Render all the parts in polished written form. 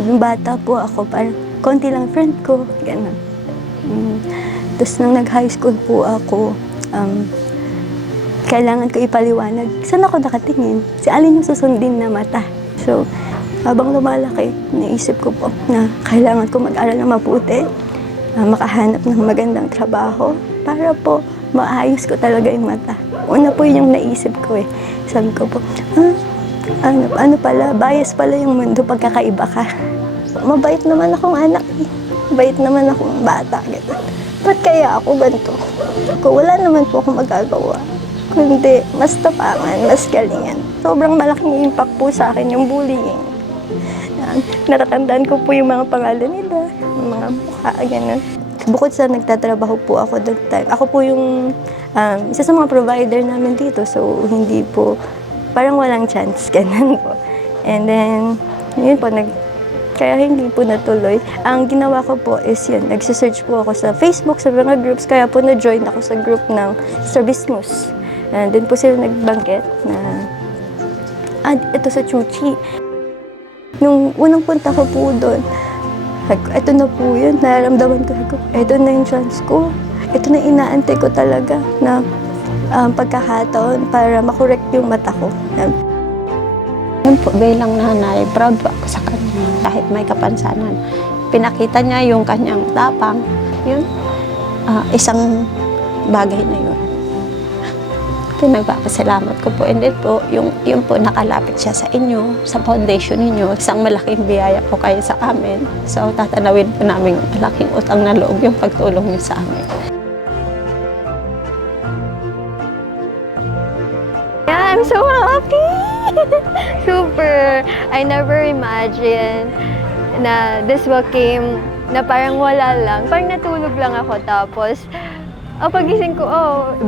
Nung bata po ako, parang konti lang friend ko, gano'n. Tapos nung nag-high school po ako, kailangan ko ipaliwanag, saan ako nakatingin? Si alin yung susundin na mata? So, habang lumalaki, naisip ko po na kailangan ko mag-aral na mabuti, makahanap ng magandang trabaho, para po maayos ko talaga yung mata. Una po yung naisip ko eh. Sabi ko po, ano pala, bias pala yung mundo pagkakaiba ka. Mabait naman akong anak eh. Mabait naman akong bata. Ganun. Ba't kaya ako ganito? Wala naman po akong magagawa. Kundi mas tapangan, mas galingan. Sobrang malaking impact po sa akin yung bullying. Natatandaan ko po yung mga pangalan nila, yung mga mukha, gano'n. Bukod sa nagtatrabaho po ako that time, ako po yung isa sa mga provider namin dito. So, hindi po, parang walang chance, gano'n po. And then, yun po, kaya hindi po natuloy. Ang ginawa ko po is yun, nagsisearch po ako sa Facebook, sa mga groups, kaya po na-join ako sa group ng Strabismus. And then po sila nagbanggit na, ito sa Chuchi. Nung unang punta ko po doon, ito na po yun, nararamdaman ko, ito na yung chance ko. Ito na inaantay ko talaga na pagkakataon para makorek yung mata ko. Yun po, bilang nanay, proud po ako sa kanya. Kahit may kapansanan, pinakita niya yung kanyang tapang. Yun, isang bagay na yun. Pinagpapasalamat ko po. And then po, yung po nakalapit siya sa inyo, sa foundation ninyo, isang malaking biyaya po kayo sa amin. So, tatanawin po namin malaking utang na loob yung pagtulong niyo sa amin. Yeah, I'm so happy! Super! I never imagined na this will came, na parang wala lang. Parang natulog lang ako tapos pagising ko,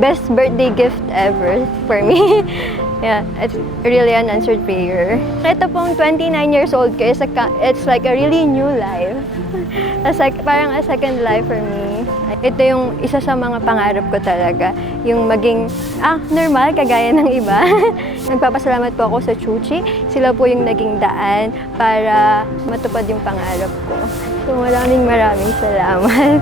best birthday gift ever for me. Yeah, it's really an answered prayer. Ito pong 29 years old ko, it's like a really new life. It's like, parang a second life for me. Ito yung isa sa mga pangarap ko talaga. Yung maging, normal, kagaya ng iba. Nagpapasalamat po ako sa Chuchi. Sila po yung naging daan para matupad yung pangarap ko. So maraming salamat.